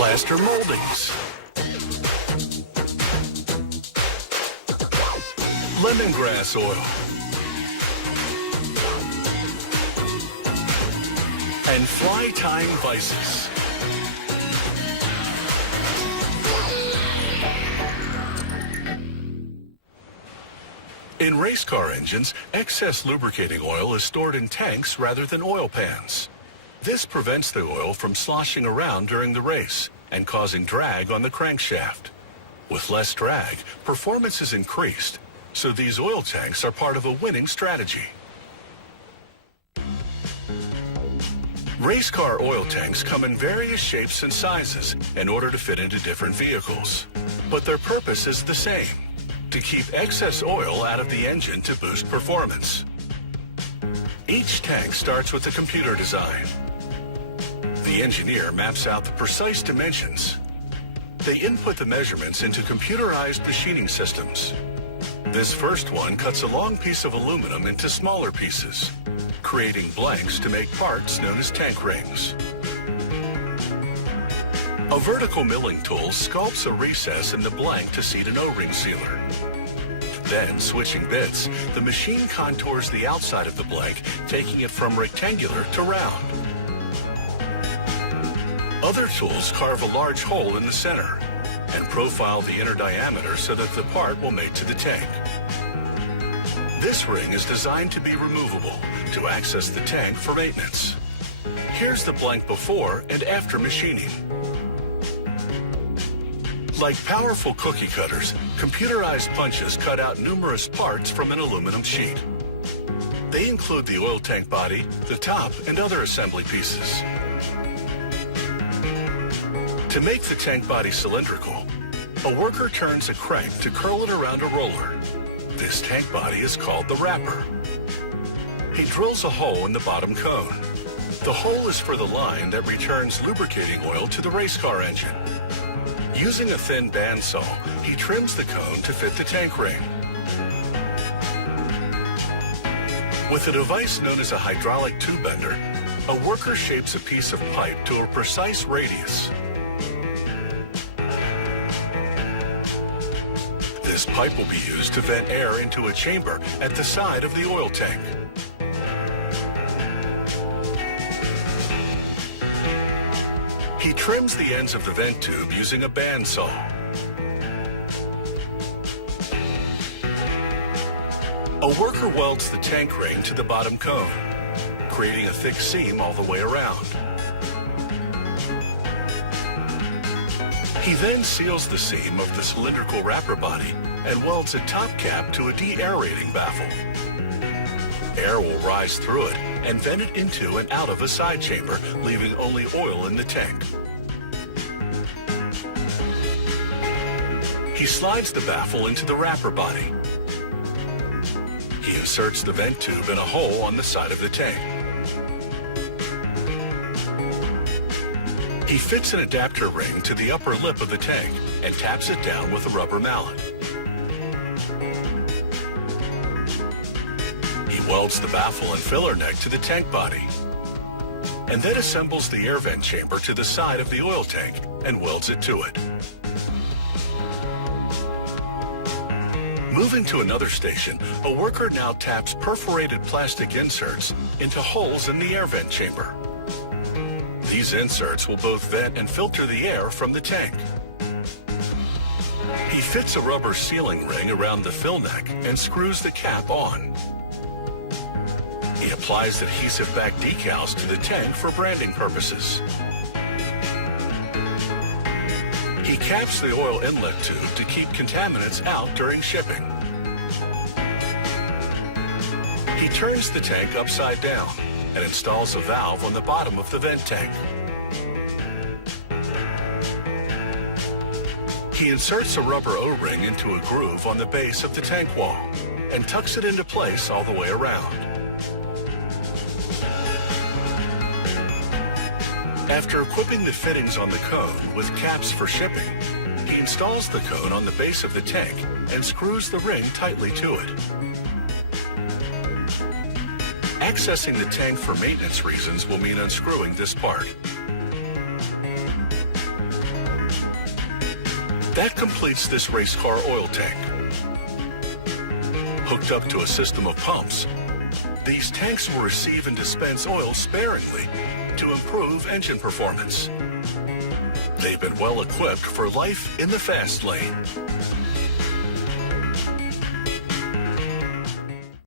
plaster moldings, lemongrass oil, and fly tying vices. In race car engines, excess lubricating oil is stored in tanks rather than oil pans. This prevents the oil from sloshing around during the race and causing drag on the crankshaft. With less drag, performance is increased, so these oil tanks are part of a winning strategy. Race car oil tanks come in various shapes and sizes in order to fit into different vehicles. But their purpose is the same: to keep excess oil out of the engine to boost performance. Each tank starts with a computer design. The engineer maps out the precise dimensions. They input the measurements into computerized machining systems. This first one cuts a long piece of aluminum into smaller pieces, creating blanks to make parts known as tank rings. A vertical milling tool sculpts a recess in the blank to seat an O-ring sealer. Then, switching bits, the machine contours the outside of the blank, taking it from rectangular to round. Other tools carve a large hole in the center and profile the inner diameter so that the part will mate to the tank. This ring is designed to be removable to access the tank for maintenance. Here's the blank before and after machining. Like powerful cookie cutters, computerized punches cut out numerous parts from an aluminum sheet. They include the oil tank body, the top, and other assembly pieces. To make the tank body cylindrical, a worker turns a crank to curl it around a roller. This tank body is called the wrapper. He drills a hole in the bottom cone. The hole is for the line that returns lubricating oil to the race car engine. Using a thin bandsaw, he trims the cone to fit the tank ring. With a device known as a hydraulic tube bender, a worker shapes a piece of pipe to a precise radius. This pipe will be used to vent air into a chamber at the side of the oil tank. He trims the ends of the vent tube using a bandsaw. A worker welds the tank ring to the bottom cone, creating a thick seam all the way around. He then seals the seam of the cylindrical wrapper body and welds a top cap to a de-aerating baffle. Air will rise through it and vent it into and out of a side chamber, leaving only oil in the tank. He slides the baffle into the wrapper body. He inserts the vent tube in a hole on the side of the tank. He fits an adapter ring to the upper lip of the tank and taps it down with a rubber mallet. He welds the baffle and filler neck to the tank body, and then assembles the air vent chamber to the side of the oil tank and welds it to it. Moving to another station, a worker now taps perforated plastic inserts into holes in the air vent chamber. These inserts will both vent and filter the air from the tank. He fits a rubber sealing ring around the fill neck and screws the cap on. He applies adhesive back decals to the tank for branding purposes. He caps the oil inlet tube to keep contaminants out during shipping. He turns the tank upside down and installs a valve on the bottom of the vent tank. He inserts a rubber O-ring into a groove on the base of the tank wall and tucks it into place all the way around. After equipping the fittings on the cone with caps for shipping, he installs the cone on the base of the tank and screws the ring tightly to it. Accessing the tank for maintenance reasons will mean unscrewing this part. That completes this race car oil tank. Hooked up to a system of pumps, these tanks will receive and dispense oil sparingly to improve engine performance. They've been well equipped for life in the fast lane.